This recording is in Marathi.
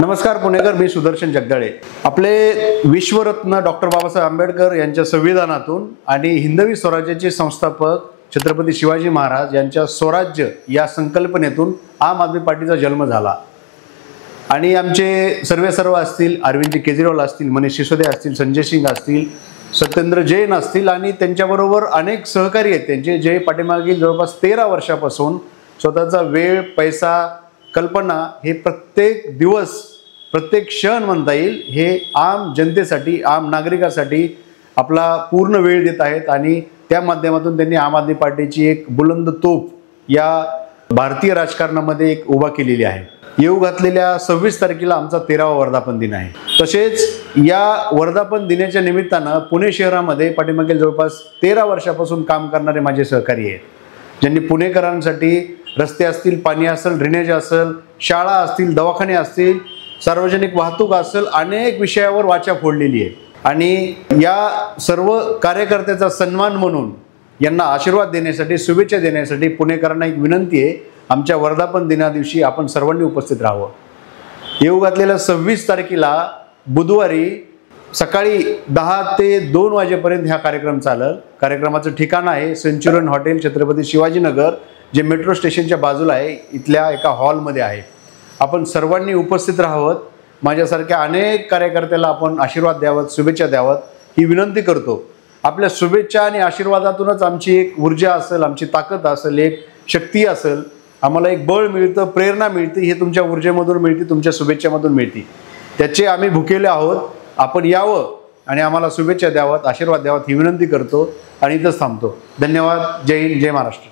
नमस्कार पुणेकर, मी सुदर्शन जगदाळे। आपले विश्वरत्न डॉक्टर बाबासाहेब आंबेडकर यांच्या संविधानातून आणि हिंदवी स्वराज्याचे संस्थापक छत्रपती शिवाजी महाराज यांच्या स्वराज्य या संकल्पनेतून आम आदमी पार्टीचा जन्म झाला। आणि आमचे सर्व असतील, अरविंद केजरीवाल असतील, मनीष सिसोदिया असतील, संजय सिंग असतील, सत्येंद्र जैन असतील आणि त्यांच्याबरोबर अनेक सहकारी आहेत त्यांचे, जे पाठीमागील जवळपास 13 वर्षापासून स्वतःचा वेळ, पैसा, कल्पना हे प्रत्येक दिवस, प्रत्येक क्षण म्हणता येईल, हे आम जनतेसाठी, आम नागरिकांसाठी आपला पूर्ण वेळ देत आहेत। आणि त्या माध्यमातून त्यांनी आम आदमी पार्टीची एक बुलंद तोफ या भारतीय राजकारणामध्ये एक उभा केलेली आहे। येऊ घातलेल्या 26 तारखेला आमचा 13वा वर्धापन दिन आहे। तसेच या वर्धापन दिनाच्या निमित्तानं पुणे शहरामध्ये पाठीमागील जवळपास 13 वर्षापासून काम करणारे माझे सहकारी आहेत, ज्यांनी पुणेकरांसाठी रस्ते असतील, पाणी असेल, ड्रेनेज असेल, शाळा असतील, दवाखाने असतील, सार्वजनिक वाहतूक असेल, अनेक विषयावर वाचा फोडलेली आहे। आणि या सर्व कार्यकर्त्याचा सन्मान म्हणून यांना आशीर्वाद देण्यासाठी, शुभेच्छा देण्यासाठी पुणेकरांना एक विनंती आहे, आमच्या वर्धापन दिना दिवशी आपण सर्वांनी उपस्थित राहावं। येऊ घातलेल्या 26 तारखेला बुधवारी सकाळी 10 ते 2 वाजेपर्यंत हा कार्यक्रम चालेल। कार्यक्रमाचं ठिकाण आहे सेंचुरियन हॉटेल, छत्रपती शिवाजीनगर, जे मेट्रो स्टेशनच्या बाजूला आहे, इथल्या एका हॉलमध्ये आहे। आपण सर्वांनी उपस्थित राहावं, माझ्यासारख्या अनेक कार्यकर्त्याला आपण आशीर्वाद द्यावं, शुभेच्छा द्यावं ही विनंती करतो। आपल्या शुभेच्छा आणि आशीर्वादातूनच आमची एक ऊर्जा असेल, आमची ताकद असेल, एक शक्ती असेल, आम्हाला एक बळ मिळतं, प्रेरणा मिळते, हे तुमच्या ऊर्जेमधून मिळते, तुमच्या शुभेच्छामधून मिळते। त्याचे आम्ही भुकेले आहोत। आपण यावं आणि आम्हाला शुभेच्छा द्याव्यात, आशीर्वाद द्यावात ही विनंती करतो आणि इथंच थांबतो। धन्यवाद। जय हिंद, जय महाराष्ट्र।